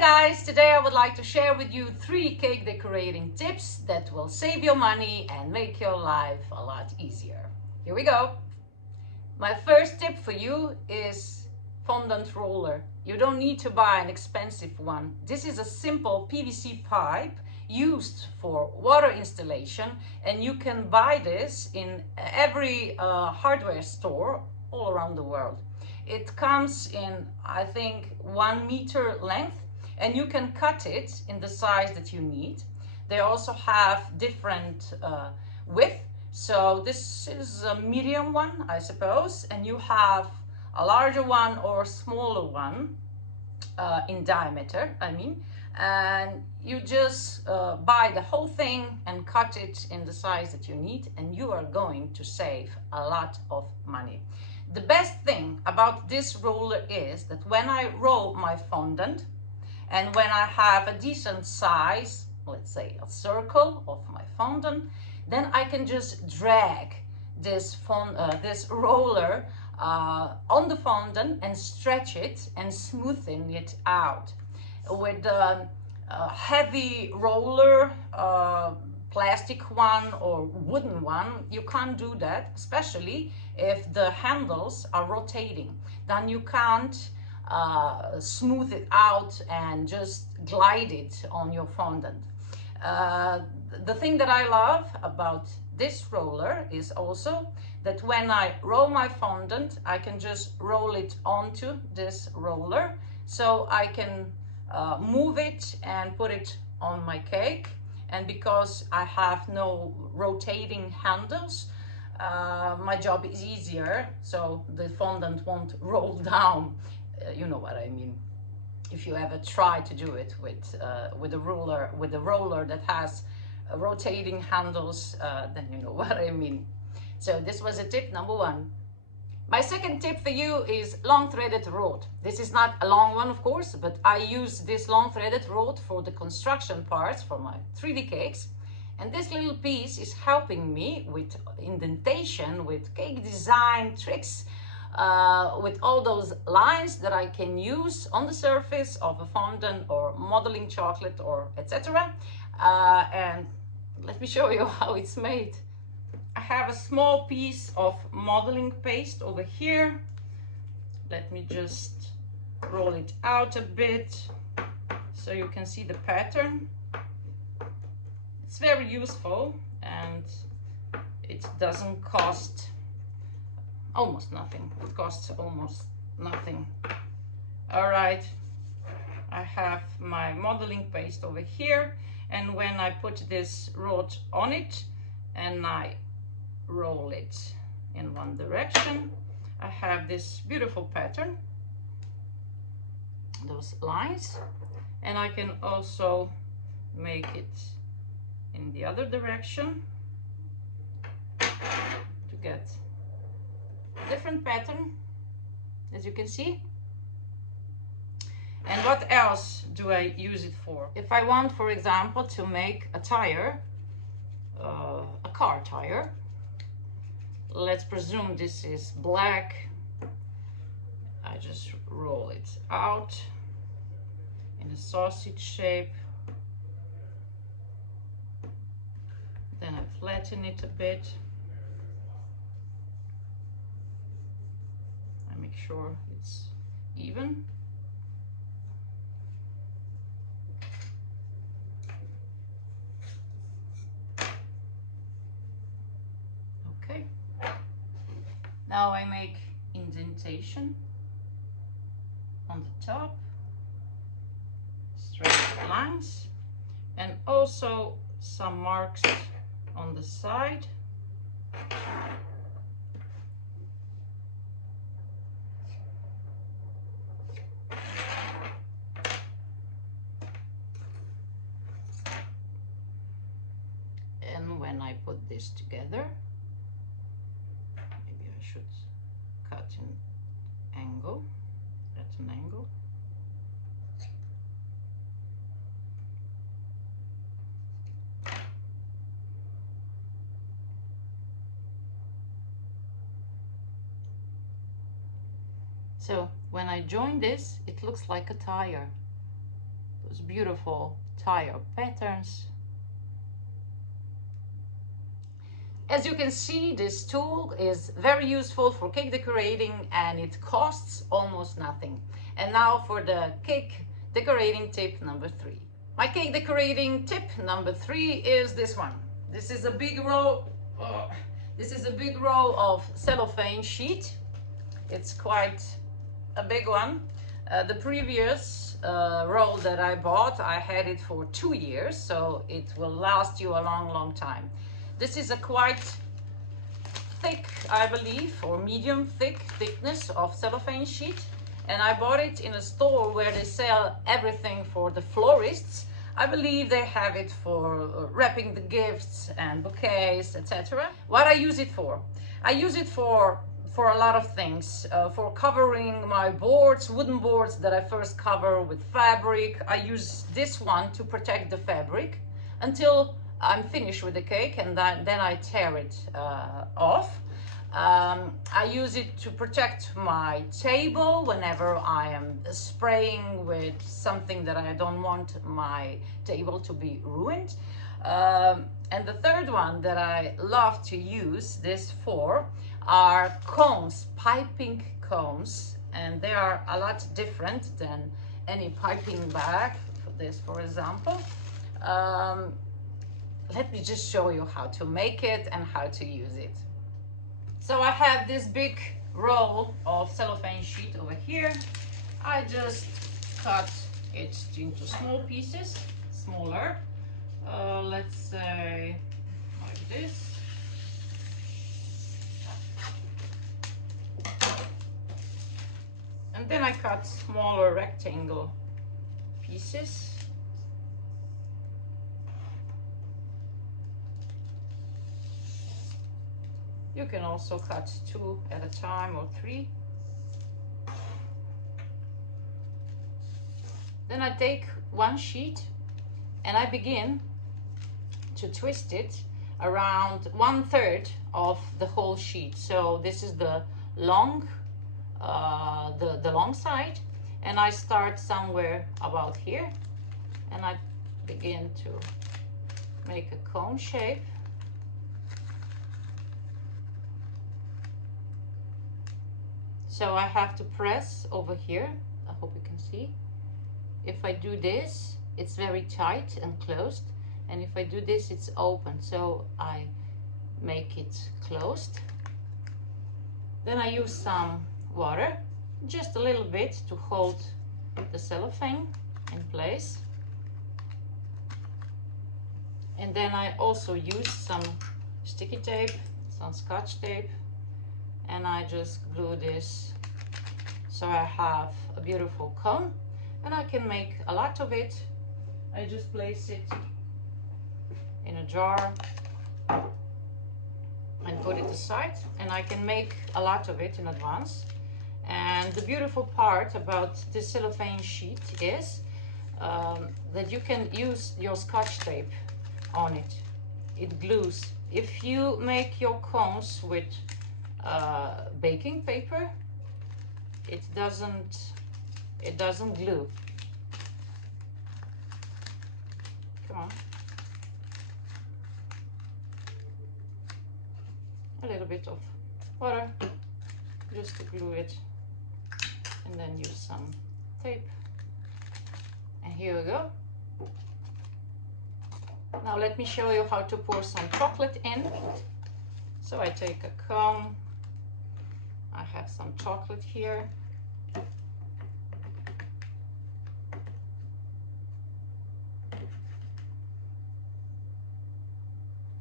guys, today I would like to share with you 3 cake decorating tips that will save your money and make your life a lot easier. Here we go. My first tip for you is fondant roller. You don't need to buy an expensive one. This is a simple PVC pipe used for water installation, and you can buy this in every hardware store all around the world. It comes in, I think, 1 meter length, and you can cut it in the size that you need. They also have different width. So this is a medium one, I suppose, and you have a larger one or smaller one in diameter, and you just buy the whole thing and cut it in the size that you need, and you are going to save a lot of money. The best thing about this roller is that when I roll my fondant, and when I have a decent size, let's say a circle of my fondant, then I can just drag this roller on the fondant and stretch it and smoothen it out. With a heavy roller, plastic one or wooden one, you can't do that, especially if the handles are rotating. Then you can't smooth it out and just glide it on your fondant. The thing that I love about this roller is also that when I roll my fondant, I can just roll it onto this roller, so I can move it and put it on my cake. And because I have no rotating handles, my job is easier, so the fondant won't roll down. You know what I mean. If you ever try to do it with a roller that has rotating handles, then you know what I mean. So this was a tip number 1. My second tip for you is long threaded rod. This is not a long one, of course, but I use this long threaded rod for the construction parts for my 3D cakes. And this little piece is helping me with indentation, with cake design tricks, with all those lines that I can use on the surface of a fondant or modeling chocolate or etc. And let me show you how it's made. I have a small piece of modeling paste over here. Let me just roll it out a bit so you can see the pattern. It's very useful and it doesn't cost almost nothing. It costs almost nothing. All right, I have my modeling paste over here, and when I put this rod on it and I roll it in one direction, I have this beautiful pattern, those lines, and I can also make it in the other direction to get a different pattern, as you can see. And what else do I use it for? If I want, for example, to make a tire, a car tire, let's presume this is black, I just roll it out in a sausage shape, then I flatten it a bit, I make sure it's even. Okay, now I make indentation on the top, straight lines, and also some marks on the side. And when I put this together, maybe I should cut an angle, at an angle. So when I join this, it looks like a tire. those beautiful tire patterns. As you can see, this tool is very useful for cake decorating and it costs almost nothing. And now for the cake decorating tip number 3. My cake decorating tip number 3 is this one. This is a big roll. This is a big roll of cellophane sheet. It's quite a big one. The previous roll that I bought, I had it for 2 years, so it will last you a long time. This is a quite thick, I believe, or medium thickness of cellophane sheet. And I bought it in a store where they sell everything for the florists. I believe they have it for wrapping the gifts and bouquets, etc. What I use it for? I use it for a lot of things. For covering my boards, wooden boards that I first cover with fabric. I use this one to protect the fabric until I'm finished with the cake, and then I tear it off. I use it to protect my table whenever I am spraying with something that I don't want my table to be ruined. And the third one that I love to use this for are combs, piping combs, and they are a lot different than any piping bag. For this, for example. Let me just show you how to make it and how to use it. So I have this big roll of cellophane sheet over here. I just cut it into small pieces, smaller. Let's say like this. And then I cut smaller rectangle pieces. You can also cut 2 at a time or 3. Then I take one sheet and I begin to twist it around 1/3 of the whole sheet. So this is the long, the long side, and I start somewhere about here, and I begin to make a cone shape. So I have to press over here. I hope you can see. If I do this, it's very tight and closed. And if I do this, it's open. So I make it closed. Then I use some water, just a little bit, to hold the cellophane in place. And then I also use some sticky tape, some scotch tape, and I just glue this so I have a beautiful cone, and I can make a lot of it. I just place it in a jar and put it aside, and I can make a lot of it in advance. And the beautiful part about this cellophane sheet is that you can use your scotch tape on it. It glues. If you make your cones with baking paper, it doesn't glue. Come on. A little bit of water just to glue it, and then use some tape, and here we go. Now let me show you how to pour some chocolate in. So I take a cone, I have some chocolate here.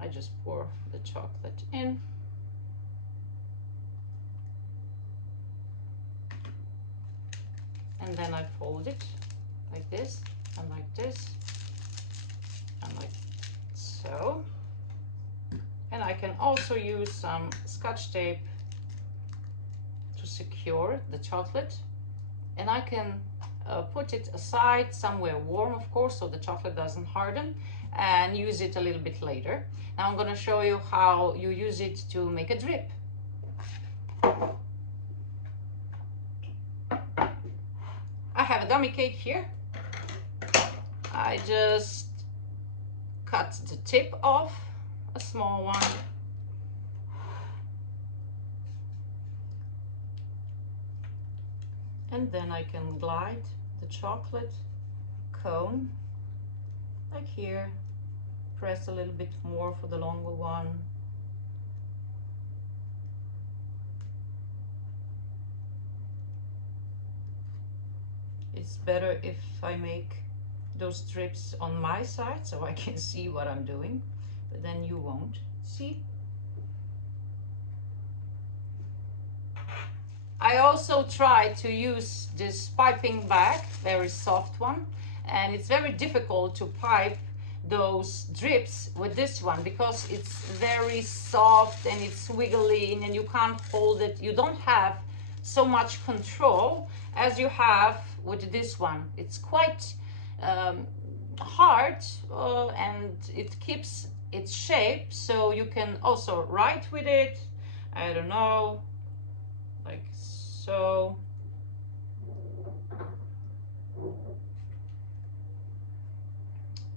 I just pour the chocolate in. And then I fold it like this, and like this, and like so. And I can also use some scotch tape to secure the chocolate. And I can put it aside somewhere warm, of course, so the chocolate doesn't harden, and use it a little bit later. Now I'm going to show you how you use it to make a drip. I have a dummy cake here. I just cut the tip off, a small one. And then I can glide the chocolate cone, like here. Press a little bit more for the longer one. It's better if I make those strips on my side so I can see what I'm doing, but then you won't see. I also try to use this piping bag, very soft one, and it's very difficult to pipe those drips with this one because it's very soft and it's wiggly and you can't hold it. You don't have so much control as you have with this one. It's quite hard and it keeps its shape, so you can also write with it, I don't know, like so.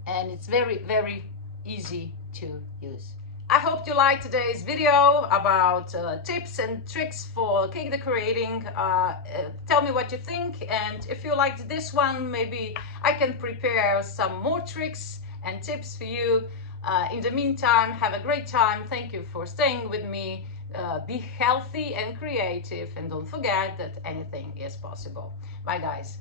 And it's very, very easy to use. I hope you liked today's video about tips and tricks for cake decorating. Tell me what you think, and if you liked this one, maybe I can prepare some more tricks and tips for you. In the meantime, have a great time. Thank you for staying with me. Be healthy and creative, and don't forget that anything is possible. Bye guys.